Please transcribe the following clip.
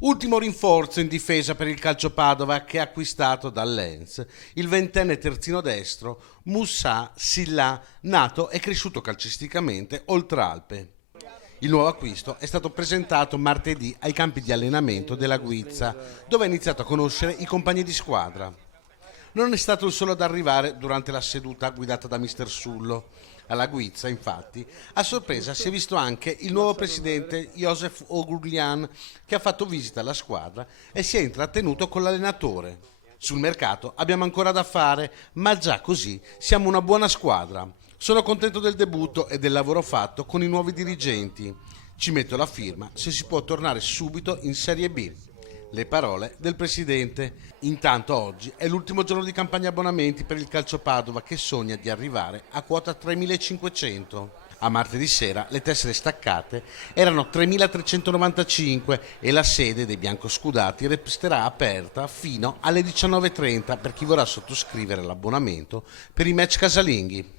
Ultimo rinforzo in difesa per il Calcio Padova che ha acquistato dal Lens il ventenne terzino destro Moussa Silla, nato e cresciuto calcisticamente oltre Alpe. Il nuovo acquisto è stato presentato martedì ai campi di allenamento della Guizza, dove ha iniziato a conoscere i compagni di squadra. Non è stato il solo ad arrivare durante la seduta guidata da Mister Sullo. Alla Guizza, infatti, a sorpresa si è visto anche il nuovo presidente Joseph Ogurlian, che ha fatto visita alla squadra e si è intrattenuto con l'allenatore. Sul mercato abbiamo ancora da fare, ma già così siamo una buona squadra. Sono contento del debutto e del lavoro fatto con i nuovi dirigenti. Ci metto la firma se si può tornare subito in Serie B. Le parole del presidente. Intanto oggi è l'ultimo giorno di campagna abbonamenti per il Calcio Padova, che sogna di arrivare a quota 3.500. A martedì sera le tessere staccate erano 3.395 e la sede dei biancoscudati resterà aperta fino alle 19.30 per chi vorrà sottoscrivere l'abbonamento per i match casalinghi.